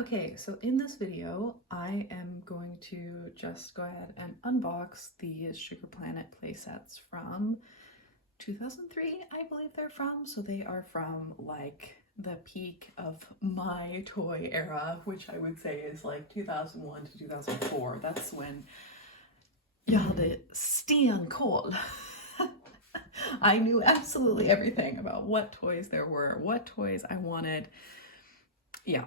Okay, so in this video, I am going to just go ahead and unbox these Sugar Planet playsets from 2003, I believe they're from. So they are from like the peak of my toy era, which I would say is like 2001 to 2004. That's when jag hade stenkoll. I knew absolutely everything about what toys there were, what toys I wanted. Yeah.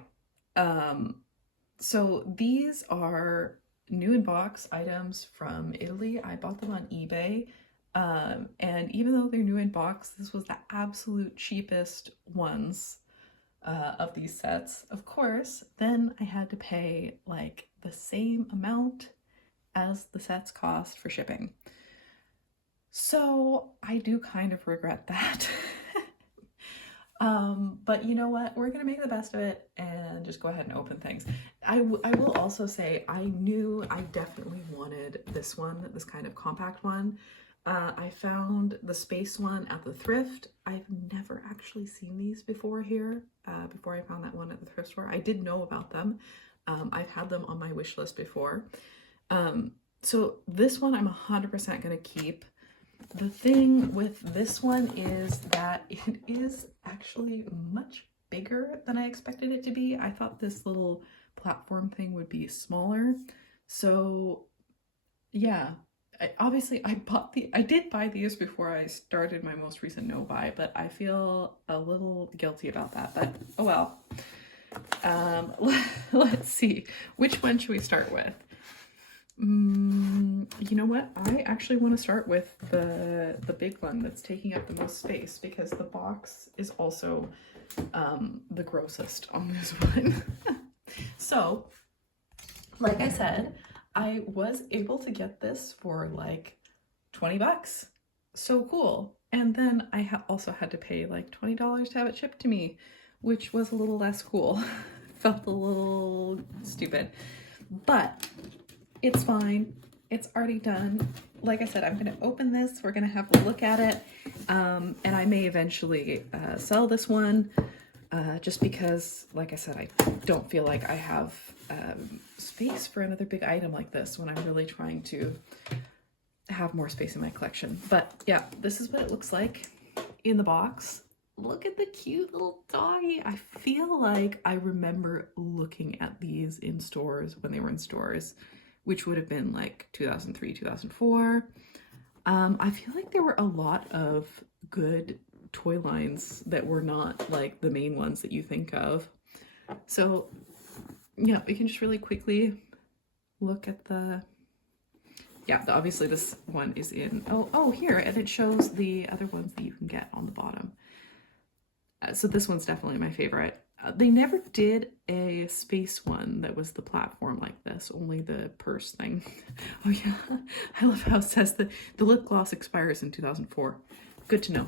So these are new in box items from Italy. I bought them on eBay. And even though they're new in box, this was the absolute cheapest ones of these sets. Of course, then I had to pay like the same amount as the sets cost for shipping. So I do kind of regret that. But you know what? We're gonna make the best of it and just go ahead and open things. I will also say I knew I definitely wanted this one, this kind of compact one. I found the space one at the thrift. I've never actually seen these before here, before I found that one at the thrift store. I did know about them. I've had them on my wish list before. So this one I'm 100% gonna keep. The thing with this one is that it is actually much bigger than I expected it to be. I thought this little platform thing would be smaller. So yeah, I did buy these before I started my most recent no buy, but I feel a little guilty about that, but oh well. Let's see, which one should we start with? You know what? I actually want to start with the big one that's taking up the most space because the box is also the grossest on this one. So, like I said, I was able to get this for like 20 bucks. So cool. And then I also had to pay like $20 to have it shipped to me, which was a little less cool. Felt a little stupid, but it's fine. It's already done. Like I said, I'm going to open this. We're going to have a look at it. And I may eventually sell this one just because, like I said, I don't feel like I have space for another big item like this when I'm really trying to have more space in my collection. But yeah, this is what it looks like in the box. Look at the cute little doggy. I feel like I remember looking at these in stores when they were in stores, which would have been like 2003, 2004. I feel like there were a lot of good toy lines that were not like the main ones that you think of. So yeah, we can just really quickly look at obviously this one is in, oh here, and it shows the other ones that you can get on the bottom. So this one's definitely my favorite. They never did a space one that was the platform like this, only the purse thing. Oh yeah, I love how it says that the lip gloss expires in 2004. Good to know.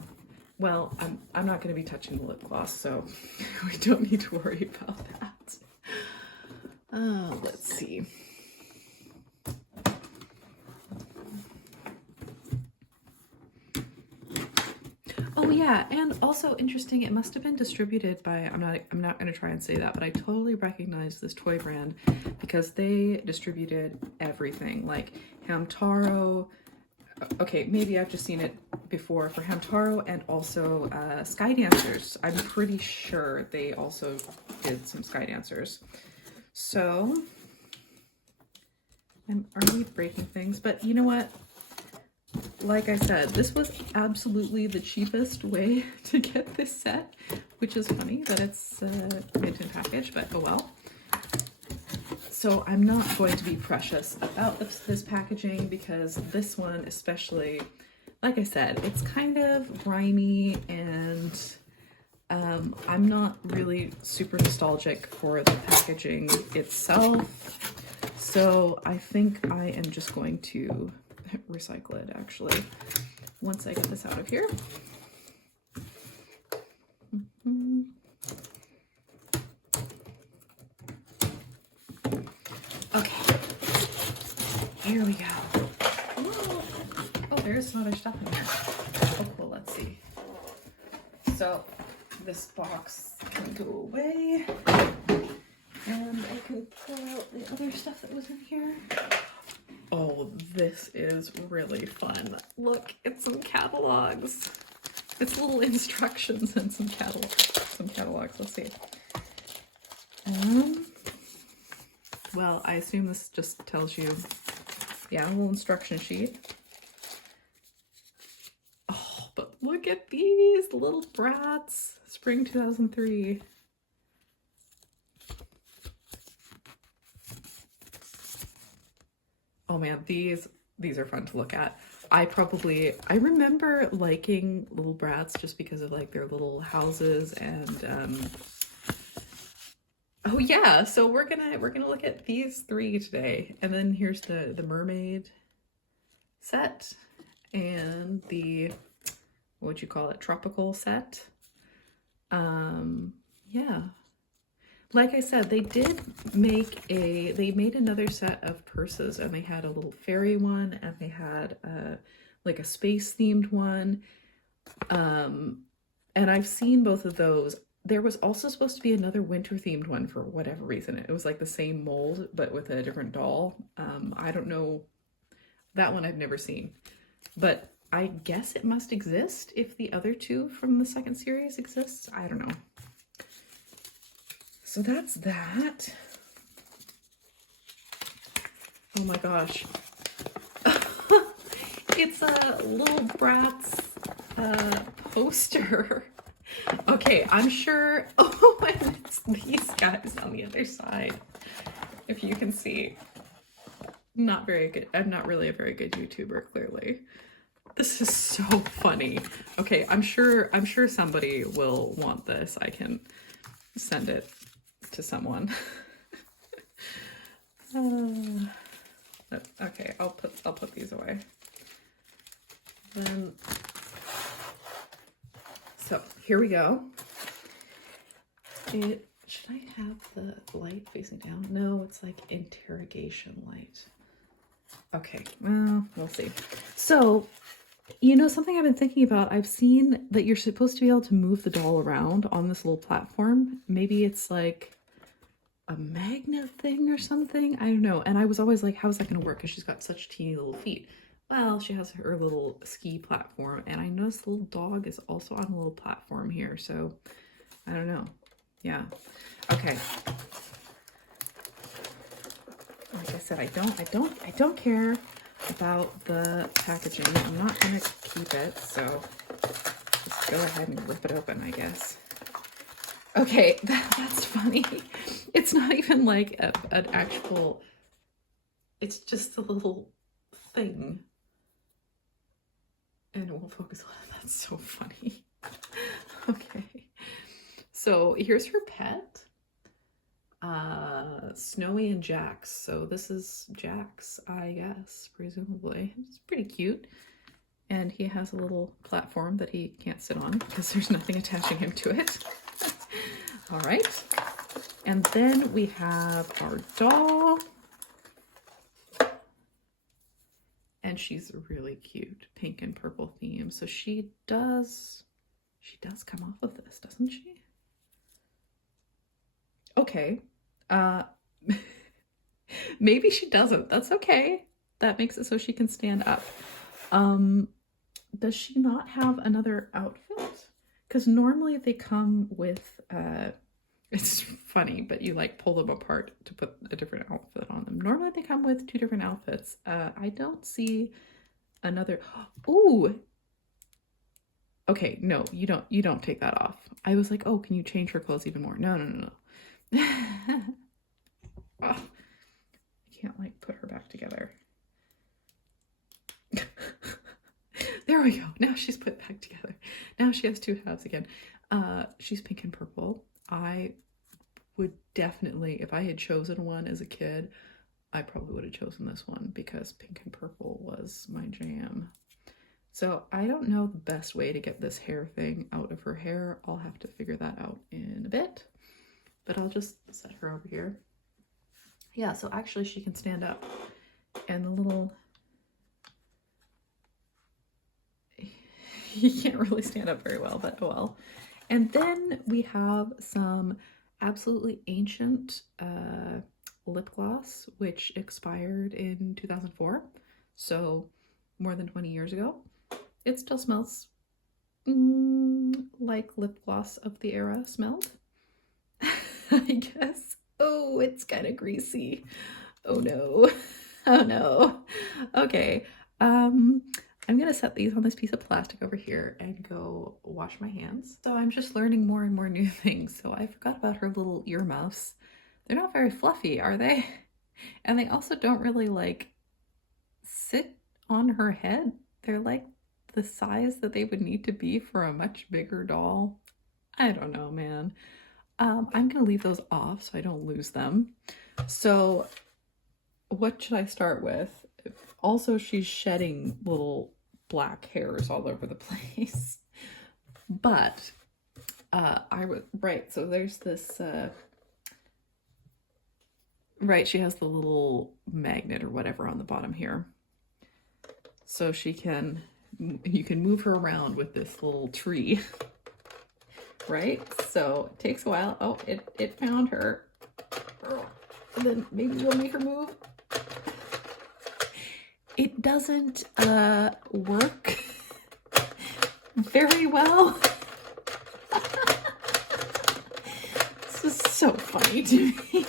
Well, I'm not going to be touching the lip gloss, so we don't need to worry about that. Let's see. Oh yeah, and also interesting, it must have been distributed by, I'm not going to try and say that, but I totally recognize this toy brand because they distributed everything, like Hamtaro. Okay, maybe I've just seen it before for Hamtaro, and also Sky Dancers. I'm pretty sure they also did some Sky Dancers. So I'm already breaking things, but you know what? Like I said, this was absolutely the cheapest way to get this set, which is funny that it's vinted package, but oh well. So I'm not going to be precious about this packaging because this one especially, like I said, it's kind of grimy and I'm not really super nostalgic for the packaging itself. So I think I am just going to recycle it actually once I get this out of here. Okay, here we go. Oh, there's some other stuff in here. Oh cool, let's see. So this box can go away and can pull out the other stuff that was in here. Oh, this is really fun. Look, it's some catalogs. It's little instructions and some catalogs. Let's see. Well, I assume this just tells you, yeah, a little instruction sheet. Oh, but look at these little brats. Spring 2003. Oh man, these are fun to look at. I remember liking little brats just because of like their little houses and oh yeah, so we're gonna look at these three today. And then here's the mermaid set and the, what would you call it, tropical set. Yeah. Like I said, they made another set of purses, and they had a little fairy one, and they had like a space themed one. And I've seen both of those. There was also supposed to be another winter themed one for whatever reason. It was like the same mold, but with a different doll. I don't know. That one I've never seen, but I guess it must exist if the other two from the second series exists. I don't know. So that's that. Oh my gosh. It's a little Bratz poster. Okay, I'm sure. Oh, and it's these guys on the other side. If you can see. Not very good. I'm not really a very good YouTuber, clearly. This is so funny. Okay, I'm sure somebody will want this. I can send it to someone. Okay, I'll put these away. Then, so here we go. Should I have the light facing down? No, it's like interrogation light. Okay, well, we'll see. So, you know, something I've been thinking about, I've seen that you're supposed to be able to move the doll around on this little platform. Maybe it's like a magnet thing or something. I don't know. And I was always like, how is that going to work? Because she's got such teeny little feet. Well, she has her little ski platform. And I noticed the little dog is also on a little platform here. So, I don't know. Yeah. Okay. Like I said, I don't care about the packaging. I'm not gonna keep it, so just go ahead and rip it open, I guess. Okay, that's funny. It's not even like an actual, it's just a little thing. And it won't focus on it. That's so funny. Okay. So here's her pet. Snowy and Jax. So this is Jax, I guess, presumably. It's pretty cute. And he has a little platform that he can't sit on because there's nothing attaching him to it. All right. And then we have our doll. And she's really cute, pink and purple theme. So she does come off of this, doesn't she? Okay. Maybe she doesn't. That's okay. That makes it so she can stand up. Does she not have another outfit? Because normally they come with, it's funny, but you like pull them apart to put a different outfit on them. Normally they come with two different outfits. I don't see another. Ooh. Okay, no, you don't take that off. I was like, oh, can you change her clothes even more? No. Oh, I can't like put her back together. There we go. Now she's put back together. Now she has two halves again. She's pink and purple. I would definitely, if I had chosen one as a kid, I probably would have chosen this one because pink and purple was my jam. So I don't know the best way to get this hair thing out of her hair. I'll have to figure that out in a bit. But I'll just set her over here. Yeah, so actually she can stand up. And the little... He can't really stand up very well, but oh well. And then we have some absolutely ancient lip gloss, which expired in 2004, so more than 20 years ago. It still smells like lip gloss of the era smelled, I guess. Oh, it's kind of greasy. Oh no. Oh no. Okay. I'm gonna set these on this piece of plastic over here and go wash my hands. So I'm just learning more and more new things. So I forgot about her little earmuffs. They're not very fluffy, are they? And they also don't really like sit on her head. They're like the size that they would need to be for a much bigger doll. I don't know, man. I'm gonna leave those off so I don't lose them. So what should I start with? Also, she's shedding little black hairs all over the place. But right, so there's this right, she has the little magnet or whatever on the bottom here. So you can move her around with this little tree. Right? So it takes a while. Oh, it found her. Then maybe we'll make her move. It doesn't work very well. This is so funny to me.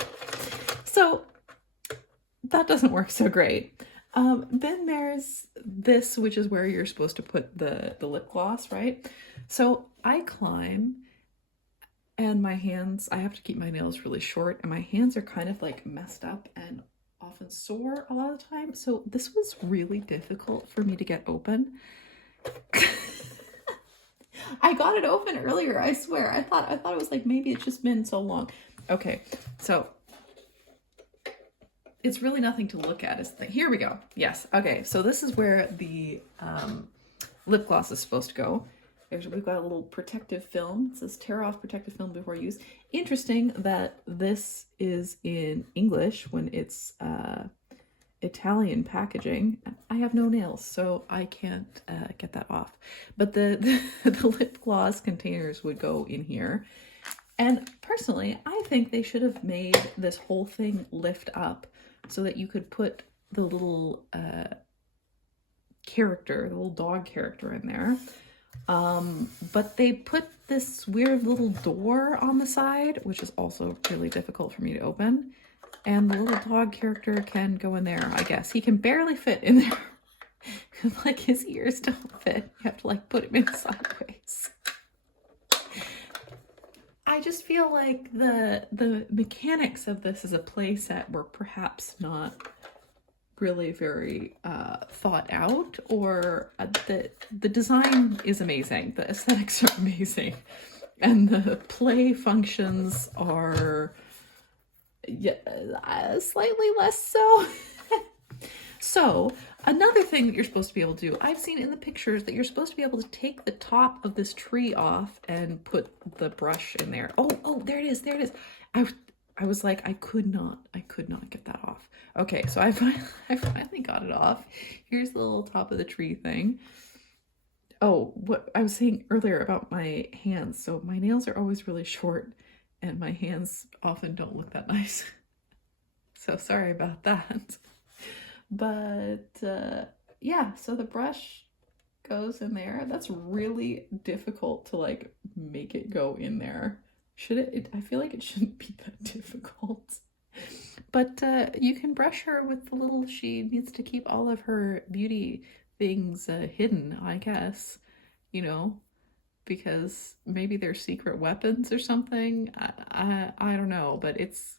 So that doesn't work so great. Then there's this, which is where you're supposed to put the lip gloss, right? So I climb and my hands, I have to keep my nails really short and my hands are kind of like messed up and often sore a lot of the time. So this was really difficult for me to get open. I got it open earlier, I swear. I thought it was like maybe it's just been so long. Okay, so it's really nothing to look at is the thing. Here we go. Yes. Okay, so this is where the lip gloss is supposed to go. We've got a little protective film. It says tear off protective film before use. Interesting that this is in English when it's Italian packaging. I have no nails, so I can't get that off. But the lip gloss containers would go in here. And personally, I think they should have made this whole thing lift up so that you could put the little character, the little dog character in there. But they put this weird little door on the side, which is also really difficult for me to open. And the little dog character can go in there, I guess. He can barely fit in there. Like his ears don't fit. You have to like put him in sideways. I just feel like the mechanics of this as a playset were perhaps not really very thought out, or the design is amazing, the aesthetics are amazing, and the play functions are slightly less so. So another thing that you're supposed to be able to do, I've seen in the pictures that you're supposed to be able to take the top of this tree off and put the brush in there. Oh, there it is. I was like, I could not get that off. Okay, so I finally got it off. Here's the little top of the tree thing. Oh, what I was saying earlier about my hands. So my nails are always really short and my hands often don't look that nice. So sorry about that. But yeah, so the brush goes in there. That's really difficult to like make it go in there. Should it? I feel like it shouldn't be that difficult. But you can brush her with the little, she needs to keep all of her beauty things hidden, I guess, you know, because maybe they're secret weapons or something. I don't know, but it's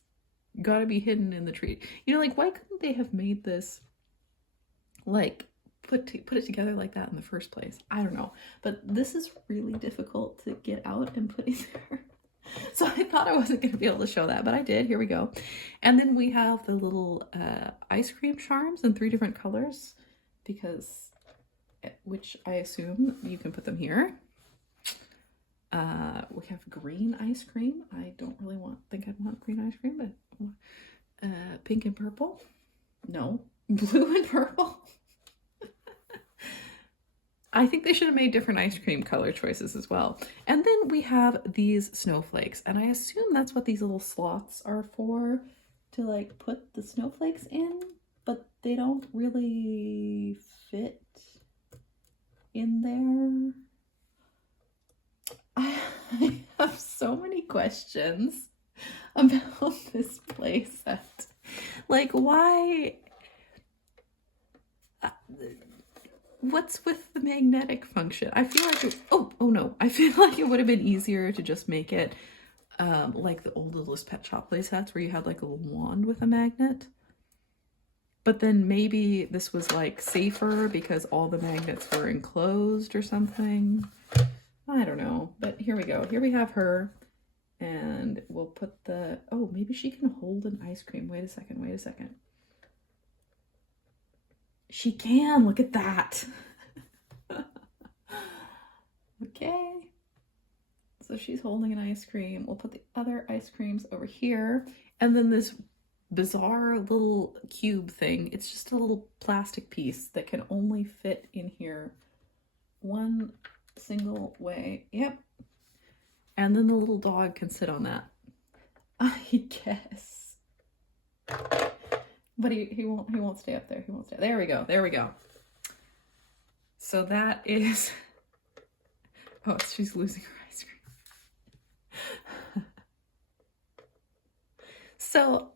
got to be hidden in the tree. You know, like, why couldn't they have made this, like, put it together like that in the first place? I don't know. But this is really difficult to get out and put in there. So I thought I wasn't going to be able to show that, but I did. Here we go. And then we have the little ice cream charms in 3 different colors, because, which I assume you can put them here. We have green ice cream. I don't really think I'd want green ice cream, but pink and purple. No, blue and purple. I think they should have made different ice cream color choices as well. And then we have these snowflakes, and I assume that's what these little slots are for, to like put the snowflakes in, but they don't really fit in there. I have so many questions about this playset. Like, why? What's with the magnetic function? I feel like oh no, I feel like it would have been easier to just make it like the old Littlest Pet Shop playsets where you had like a little wand with a magnet. But then maybe this was like safer because all the magnets were enclosed or something. I don't know, but here we go. Here we have her, and we'll put the, oh, maybe she can hold an ice cream. Wait a second, wait a second. She can, look at that. Okay. So she's holding an ice cream. We'll put the other ice creams over here. And then this bizarre little cube thing. It's just a little plastic piece that can only fit in here one single way. Yep. And then the little dog can sit on that, I guess. But he won't stay up there. He won't stay. There we go. There we go. So that is, oh, she's losing her ice cream. So,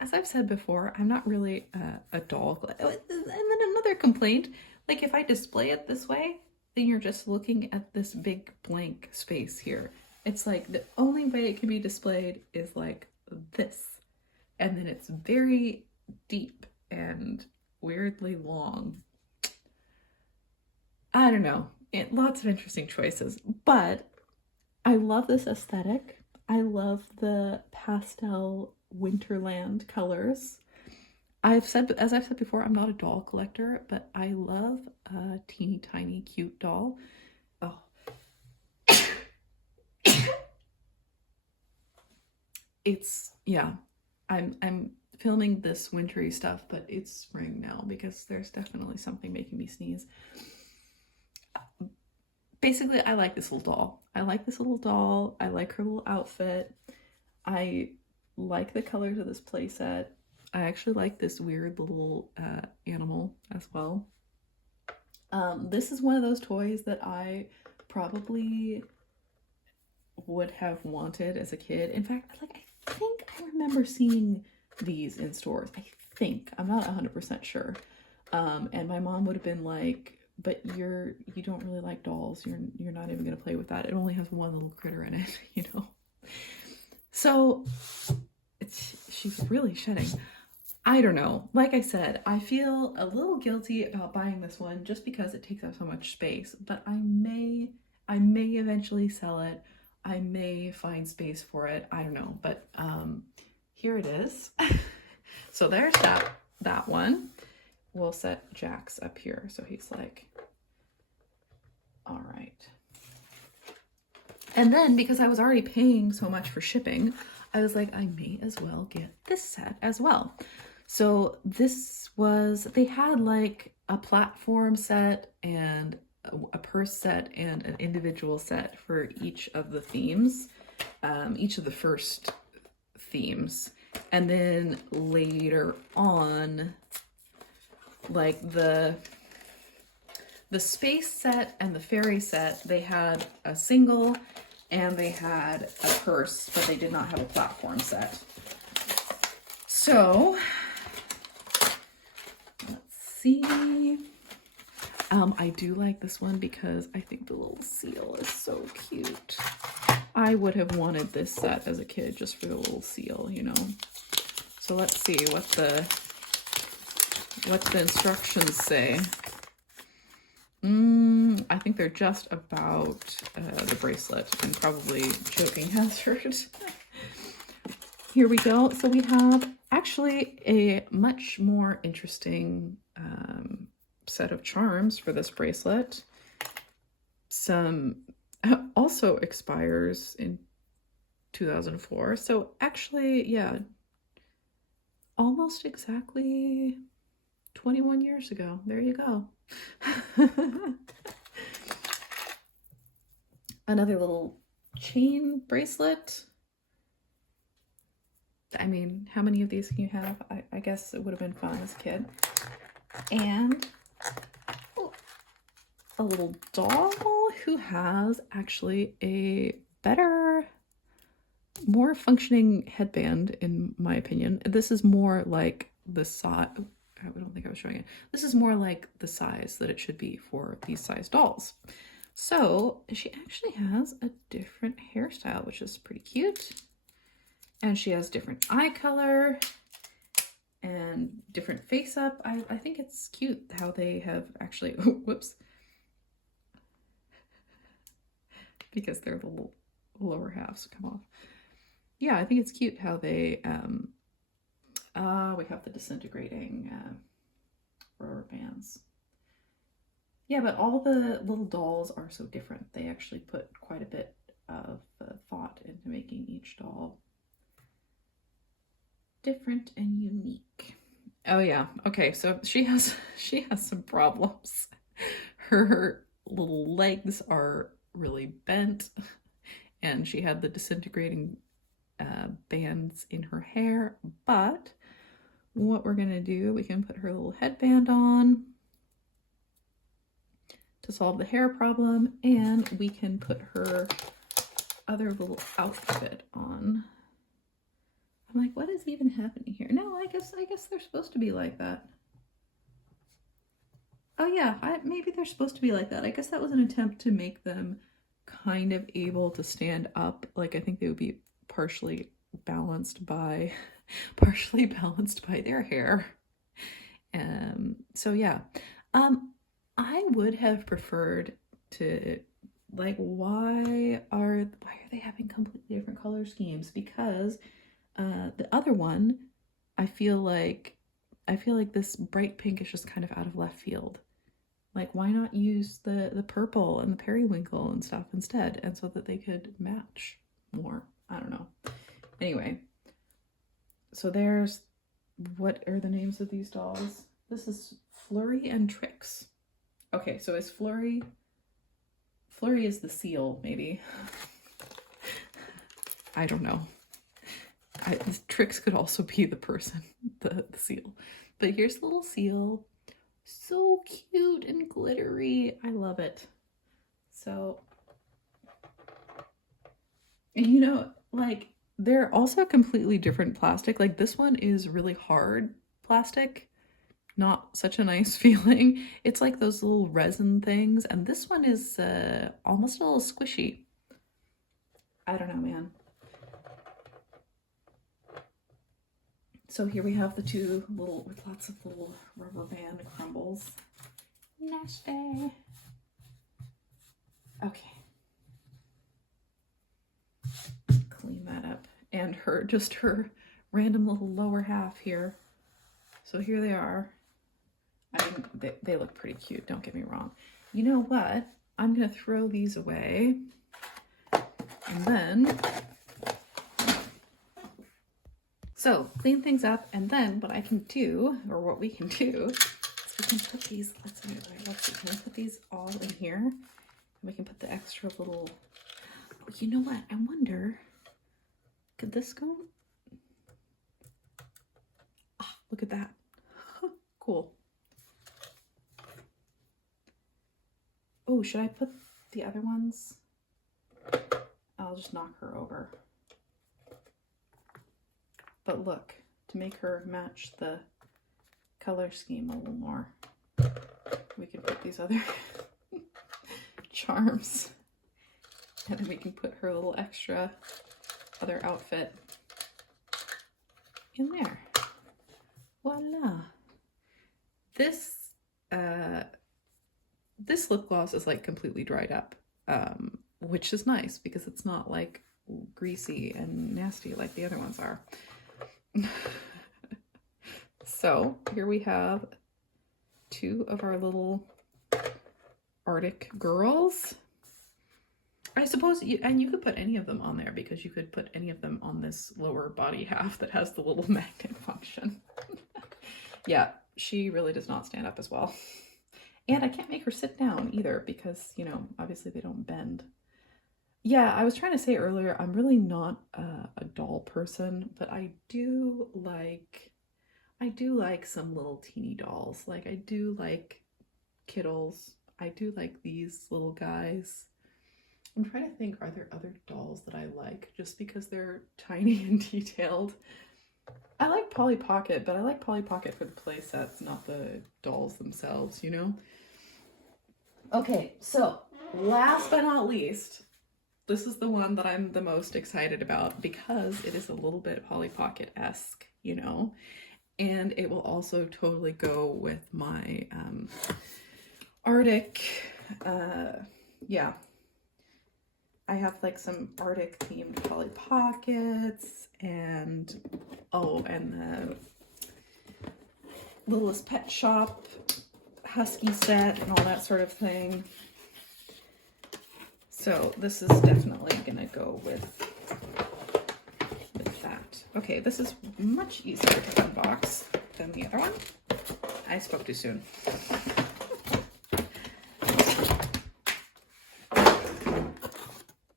as I've said before, I'm not really a doll. And then another complaint, like if I display it this way, then you're just looking at this big blank space here. It's like the only way it can be displayed is like this. And then it's very deep and weirdly long. I don't know. Lots of interesting choices, but I love this aesthetic. I love the pastel Winterland colors. As I've said before, I'm not a doll collector, but I love a teeny tiny cute doll. Oh. It's, yeah, I'm filming this wintry stuff, but it's spring now because there's definitely something making me sneeze. Basically, I like this little doll. I like this little doll. I like her little outfit. I like the colors of this playset. I actually like this weird little animal as well. This is one of those toys that I probably would have wanted as a kid. In fact, like I think I remember seeing these in stores. I think. I'm not 100% sure. And my mom would have been like, but you don't really like dolls. You're not even gonna play with that. It only has one little critter in it, you know. So she's really shedding. I don't know. Like I said, I feel a little guilty about buying this one just because it takes up so much space, but I may eventually sell it. I may find space for it. I don't know, but here it is. So there's that one. We'll set Jax up here so he's like, all right. And then because I was already paying so much for shipping, I was like, I may as well get this set as well. So this was, they had like a platform set and a purse set and an individual set for each of the themes, each of the first themes. And then later on, like the space set and the fairy set, they had a single and they had a purse, but they did not have a platform set. So let's see. I do like this one because I think the little seal is so cute. I would have wanted this set as a kid just for the little seal, you know. So let's see what the instructions say. I think they're just about the bracelet and probably choking hazard. Here we go. So we have actually a much more interesting set of charms for this bracelet. Some also expires in 2004. So actually, yeah, almost exactly 21 years ago. There you go. Another little chain bracelet. I mean, how many of these can you have? I guess it would have been fun as a kid. And a little doll who has actually a better, more functioning headband, in my opinion. This is more like the size. I don't think I was showing it. This is more like the size that it should be for these size dolls. So she actually has a different hairstyle, which is pretty cute. And she has different eye color and different face up. I think it's cute how they have actually, whoops, because their little lower halves come off. Yeah, I think it's cute how they, we have the disintegrating rubber bands. Yeah, but all the little dolls are so different. They actually put quite a bit of thought into making each doll different and unique. Oh yeah, okay, so she has some problems. Her little legs are really bent, and she had the disintegrating bands in her hair, but what we're gonna do, we can put her little headband on to solve the hair problem, and we can put her other little outfit on. I'm like, what is even happening here? No, I guess they're supposed to be like that. Oh yeah, maybe they're supposed to be like that. I guess that was an attempt to make them kind of able to stand up. Like, I think they would be partially balanced by their hair. So yeah, I would have preferred to, like, why are they having completely different color schemes? Because the other one, I feel like this bright pink is just kind of out of left field. Like, why not use the purple and the periwinkle and stuff instead, and so that they could match more? I don't know. Anyway, so there's, what are the names of these dolls? This is Flurry and Trix. Okay, so is Flurry is the seal, maybe. I don't know. Trix could also be the person, the seal. But here's the little seal. So cute and glittery. I love it. So, you know, like, they're also completely different plastic. Like, this one is really hard plastic. Not such a nice feeling. It's like those little resin things. And this one is almost a little squishy. I don't know, man. So here we have the two little, with lots of little rubber band crumbles. Nasty. Okay. Clean that up. And just her random little lower half here. So here they are. I mean, they look pretty cute, don't get me wrong. You know what? I'm gonna throw these away. And then, so clean things up, and then what I can do, or what we can do, is we can put these, let's see, can we put these all in here? And we can put the extra little, oh, you know what? I wonder, could this go? Oh, look at that. Cool. Oh, should I put the other ones? I'll just knock her over. But look, to make her match the color scheme a little more, we can put these other charms, and then we can put her little extra other outfit in there. Voila. This lip gloss is like completely dried up, which is nice because it's not like greasy and nasty like the other ones are. So here we have two of our little Arctic girls. I suppose, and you could put any of them on there, because you could put any of them on this lower body half that has the little magnet function. Yeah, she really does not stand up as well. And I can't make her sit down either because, you know, obviously they don't bend. Yeah, I was trying to say earlier, I'm really not a doll person, but I do like some little teeny dolls. Like I do like Kittles. I do like these little guys. I'm trying to think, are there other dolls that I like just because they're tiny and detailed? I like Polly Pocket, but I like Polly Pocket for the play sets, not the dolls themselves, you know? Okay, so last but not least, this is the one that I'm the most excited about because it is a little bit Polly Pocket-esque, you know? And it will also totally go with my Arctic, yeah. I have like some Arctic themed Polly Pockets and, oh, and the Littlest Pet Shop Husky set and all that sort of thing. So this is definitely gonna go with that. Okay, this is much easier to unbox than the other one. I spoke too soon.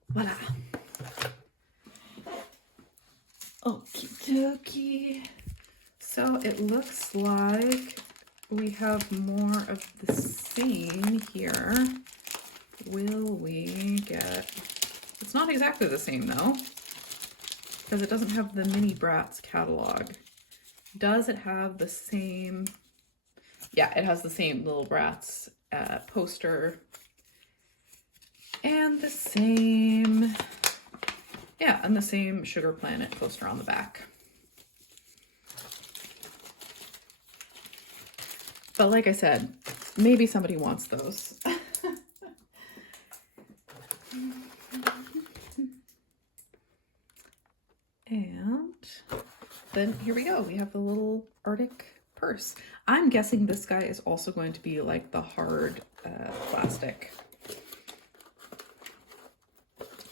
Voila. Okie dokie. So it looks like we have more of the same here. Will we get... It's not exactly the same though, because it doesn't have the Mini Bratz catalog. Does it have the same... Yeah, it has the same Little Bratz poster and the same... Yeah, and the same Sugar Planet poster on the back. But like I said, maybe somebody wants those. And then here we go. We have the little Arctic purse. I'm guessing this guy is also going to be like the hard plastic.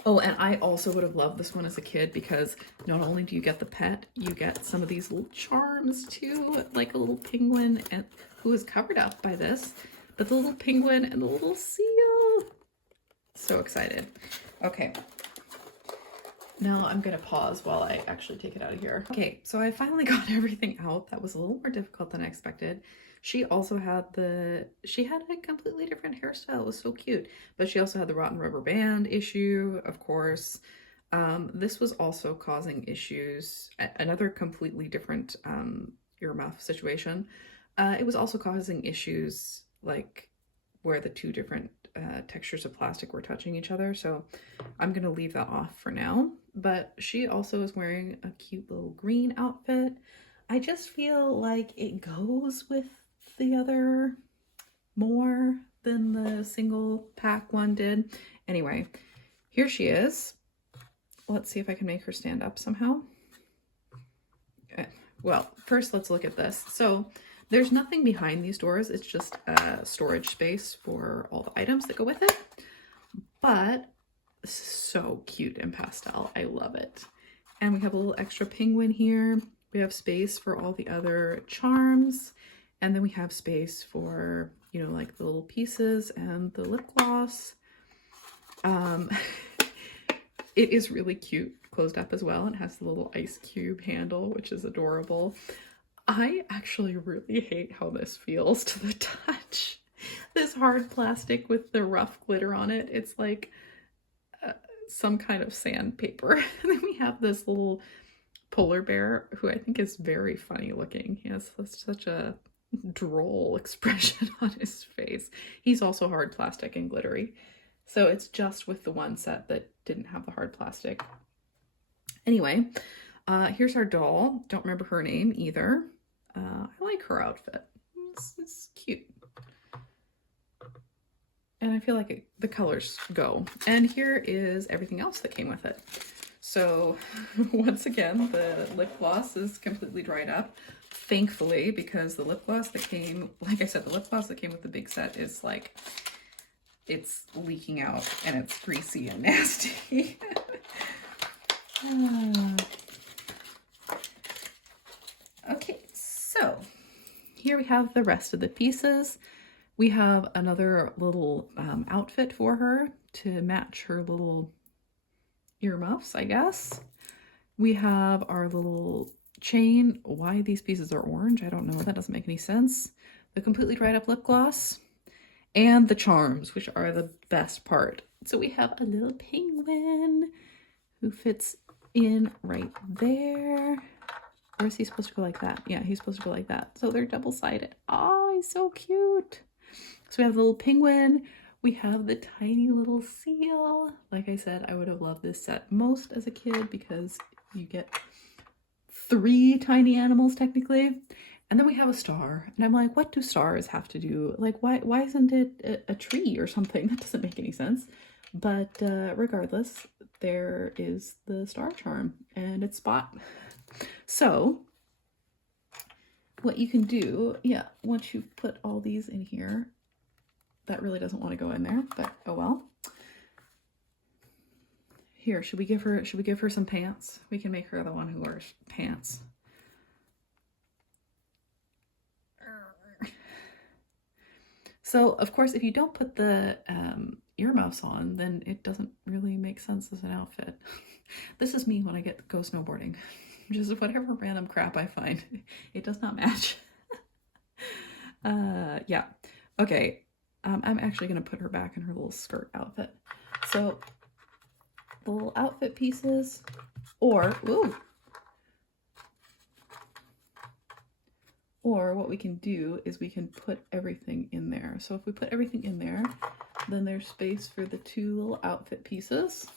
Oh, and I also would have loved this one as a kid because not only do you get the pet, you get some of these little charms too, like a little penguin and who is covered up by this, but the little penguin and the little seal. So excited. Okay. Now I'm gonna pause while I actually take it out of here. Okay, so I finally got everything out. That was a little more difficult than I expected. She also had she had a completely different hairstyle. It was so cute. But she also had the rotten rubber band issue, of course. This was also causing issues, another completely different earmuff situation. It was also causing issues like where the two different textures of plastic were touching each other. So I'm gonna leave that off for now. But she also is wearing a cute little green outfit. I just feel like it goes with the other more than the single pack one did. Anyway, here she is. Let's see if I can make her stand up somehow. Well, first let's look at this. So there's nothing behind these doors. It's just a storage space for all the items that go with it. But so cute in pastel. I love it. And we have a little extra penguin here. We have space for all the other charms. And then we have space for, you know, like the little pieces and the lip gloss. It is really cute closed up as well. It has the little ice cube handle, which is adorable. I actually really hate how this feels to the touch. This hard plastic with the rough glitter on it. It's like some kind of sandpaper. And then we have this little polar bear who I think is very funny looking. He has such a droll expression on his face. He's also hard plastic and glittery. So it's just with the one set that didn't have the hard plastic. Anyway, here's our doll. Don't remember her name either. I like her outfit. It's cute. And I feel like the colors go. And here is everything else that came with it. So once again, the lip gloss is completely dried up. Thankfully, because the lip gloss that came, like I said, the lip gloss that came with the big set is like, it's leaking out and it's greasy and nasty. Okay, so here we have the rest of the pieces. We have another little outfit for her to match her little earmuffs, I guess. We have our little chain. Why these pieces are orange, I don't know. That doesn't make any sense. The completely dried up lip gloss. And the charms, which are the best part. So we have a little penguin who fits in right there. Or is he supposed to go like that? Yeah, he's supposed to go like that. So they're double-sided. Oh, he's so cute. So we have the little penguin. We have the tiny little seal. Like I said, I would have loved this set most as a kid because you get 3 tiny animals technically. And then we have a star, and I'm like, what do stars have to do? Like, why isn't it a tree or something? That doesn't make any sense. But regardless, there is the star charm, and it's Spot. So what you can do, yeah, once you put all these in here, that really doesn't want to go in there, but oh well. Here, should we give her some pants? We can make her the one who wears pants. So, of course, if you don't put the earmuffs on, then it doesn't really make sense as an outfit. This is me when I go snowboarding. Just whatever random crap I find. It does not match. Yeah. Okay. I'm actually going to put her back in her little skirt outfit. So, the little outfit pieces, or what we can do is we can put everything in there. So if we put everything in there, then there's space for the 2 little outfit pieces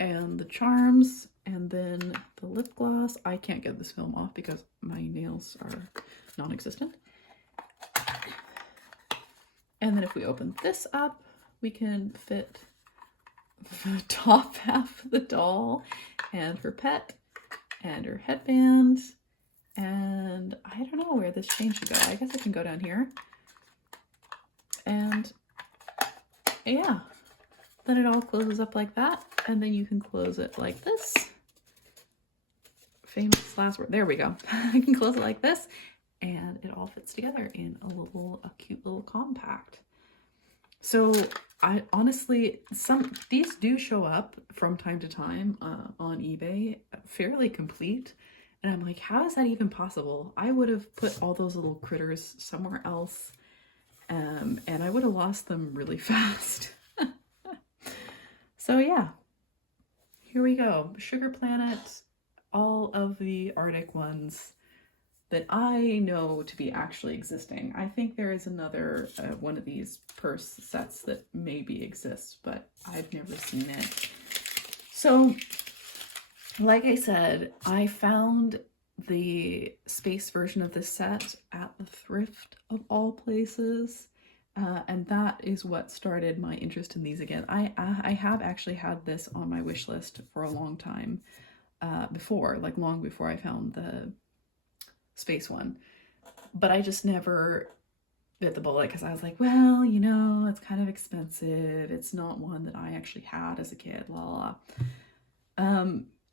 and the charms, and then the lip gloss. I can't get this film off because my nails are non-existent. And then if we open this up, we can fit the top half of the doll and her pet and her headband. And I don't know where this chain should go. I guess it can go down here. And yeah, then it all closes up like that. And then you can close it like this. Famous last word. There we go. I can close it like this. And it all fits together in a cute little compact. So I honestly, these do show up from time to time on eBay, fairly complete. And I'm like, how is that even possible? I would have put all those little critters somewhere else, and I would have lost them really fast. So yeah, here we go. Sugar Planet, all of the Arctic ones that I know to be actually existing. I think there is another one of these purse sets that maybe exists, but I've never seen it. So, like I said, I found the space version of this set at the thrift of all places, and that is what started my interest in these again. I have actually had this on my wish list for a long time before, like long before I found the space one, but I just never bit the bullet because I was like, well, you know, it's kind of expensive. It's not one that I actually had as a kid, la la.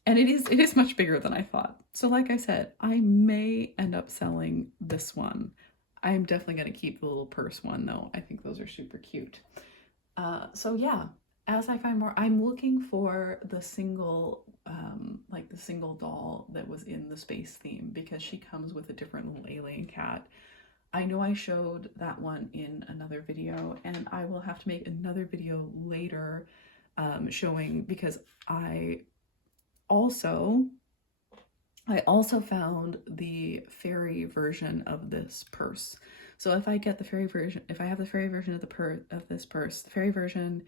And it is much bigger than I thought. So like I said, I may end up selling this one. I'm definitely going to keep the little purse one though. I think those are super cute. So yeah, as I find more, I'm looking for the single, like the single doll that was in the space theme, because she comes with a different little alien cat. I know I showed that one in another video, and I will have to make another video later showing, because I also found the fairy version of this purse. So if I get the fairy version, if I have the fairy version of this purse, the fairy version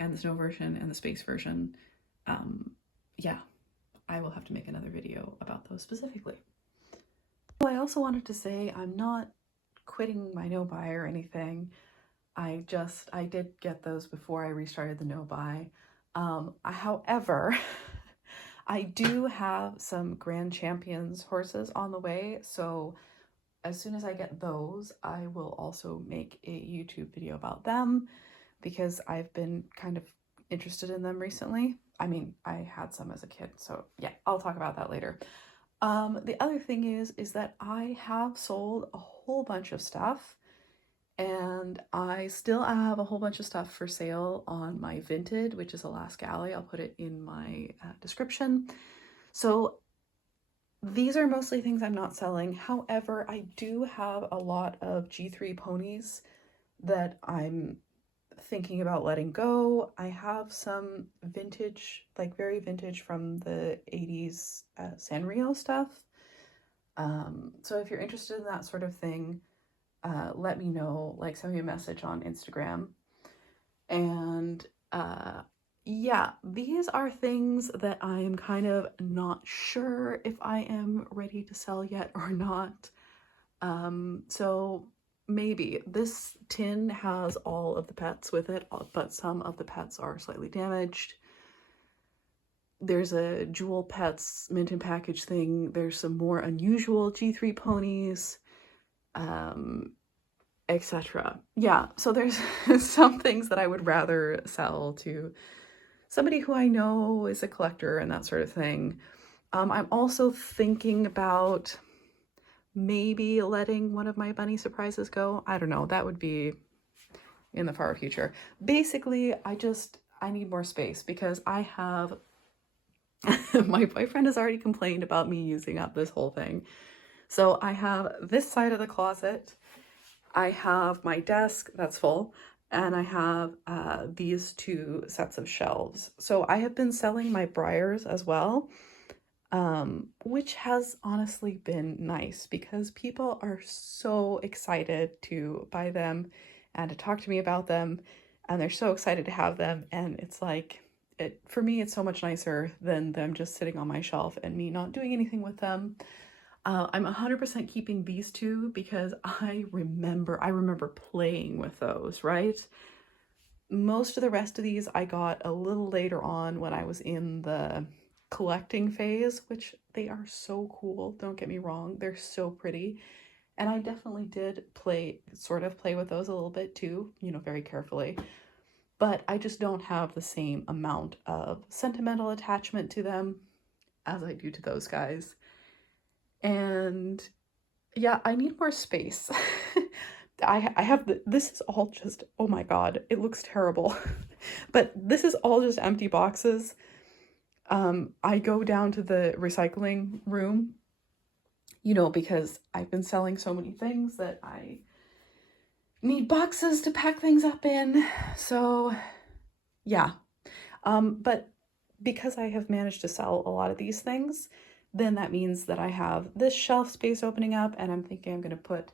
and the snow version and the space version, yeah, I will have to make another video about those specifically. Well, I also wanted to say I'm not quitting my no buy or anything. I did get those before I restarted the no buy. However, I do have some Grand Champions horses on the way, so as soon as I get those, I will also make a YouTube video about them, because I've been kind of interested in them recently. I mean, I had some as a kid, so yeah, I'll talk about that later. The other thing is that I have sold a whole bunch of stuff, And I still have a whole bunch of stuff for sale on my Vinted, which is alaskaallie. I'll put it in my description. So these are mostly things I'm not selling. However, I do have a lot of G3 ponies that I'm thinking about letting go. I have some vintage, like very vintage from the 80s Sanrio stuff. So if you're interested in that sort of thing, let me know, like send me a message on Instagram. And yeah, these are things that I'm kind of not sure if I am ready to sell yet or not. So maybe this tin has all of the pets with it, but some of the pets are slightly damaged. There's a Jewel Pets mint and package thing. There's some more unusual G3 ponies, etc. Yeah, so there's some things that I would rather sell to somebody who I know is a collector and that sort of thing. I'm also thinking about maybe letting one of my bunny surprises go. I don't know, that would be in the far future. Basically, I need more space because I have my boyfriend has already complained about me using up this whole thing. So I have this side of the closet, I have my desk that's full, and I have these two sets of shelves. So I have been selling my briars as well, which has honestly been nice because people are so excited to buy them and to talk to me about them, and they're so excited to have them. And it's like, for me, it's so much nicer than them just sitting on my shelf and me not doing anything with them. I'm 100% keeping these two because I remember playing with those, right? Most of the rest of these I got a little later on when I was in the collecting phase, which they are so cool, don't get me wrong, they're so pretty. And I definitely did sort of play with those a little bit too, you know, very carefully. But I just don't have the same amount of sentimental attachment to them as I do to those guys. And yeah, I need more space. I have this is all just, oh my God, it looks terrible. But this is all just empty boxes. I go down to the recycling room, you know, because I've been selling so many things that I need boxes to pack things up in. So yeah. But because I have managed to sell a lot of these things, then that means that I have this shelf space opening up, and I'm thinking I'm going to put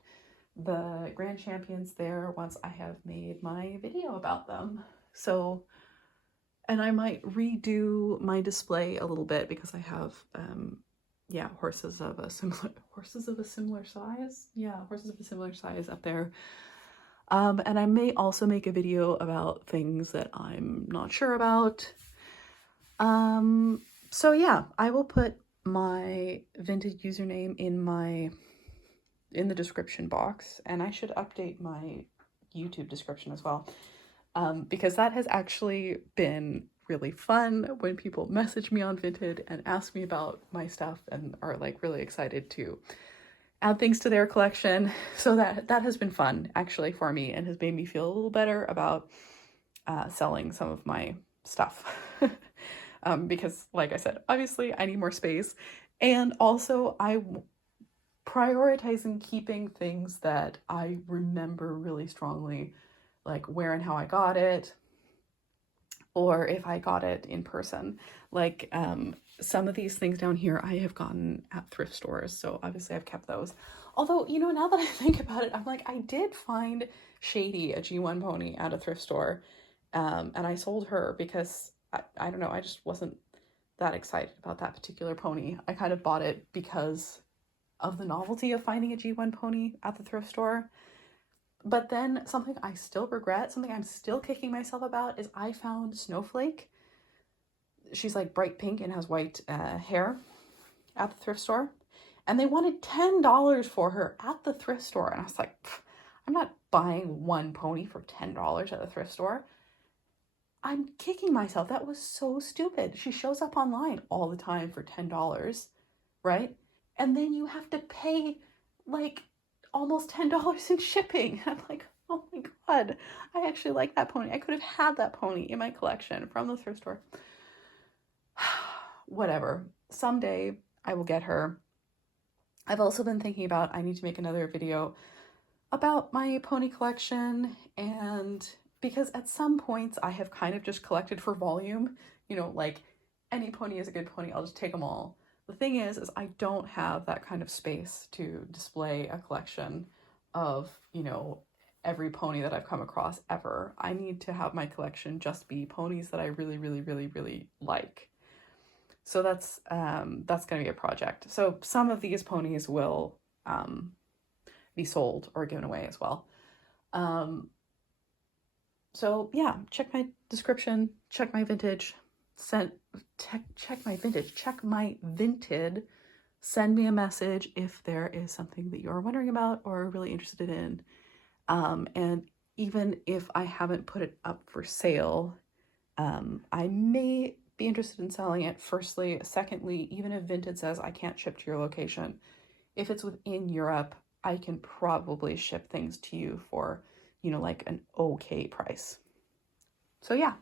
the Grand Champions there once I have made my video about them. So, and I might redo my display a little bit because I have, yeah, horses of a similar size. Yeah, horses of a similar size up there. And I may also make a video about things that I'm not sure about. So yeah, I will put my Vinted username in the description box, and I should update my YouTube description as well, because that has actually been really fun when people message me on Vinted and ask me about my stuff and are like really excited to add things to their collection. So that has been fun actually for me and has made me feel a little better about selling some of my stuff. Because like I said, obviously I need more space, and also I'm prioritizing keeping things that I remember really strongly, like where and how I got it, or if I got it in person. Like some of these things down here I have gotten at thrift stores, so obviously I've kept those. Although, you know, now that I think about it, I'm like, I did find Shady, a G1 pony, at a thrift store, and I sold her because I don't know, I just wasn't that excited about that particular pony. I kind of bought it because of the novelty of finding a G1 pony at the thrift store. But then something I still regret, something I'm still kicking myself about, is I found Snowflake. She's like bright pink and has white hair at the thrift store. And they wanted $10 for her at the thrift store. And I was like, I'm not buying one pony for $10 at the thrift store. I'm kicking myself. That was so stupid. She shows up online all the time for $10, right? And then you have to pay like almost $10 in shipping. I'm like, Oh my God. I actually like that pony. I could have had that pony in my collection from the thrift store. Whatever. Someday I will get her. I've also been thinking about I need to make another video about my pony collection, and because at some points I have kind of just collected for volume, like any pony is a good pony, I'll just take them all. The thing is I don't have that kind of space to display a collection of, every pony that I've come across ever. I need to have my collection just be ponies that I really, really, really, really like. So that's going to be a project. So some of these ponies will be sold or given away as well. So yeah, check my description, check my vintage, check my vintage, check my vinted. Send me a message if there is something that you're wondering about or really interested in. And even if I haven't put it up for sale, I may be interested in selling it. Firstly, secondly, even if Vinted says I can't ship to your location, if it's within Europe, I can probably ship things to you for, like an okay price. So yeah,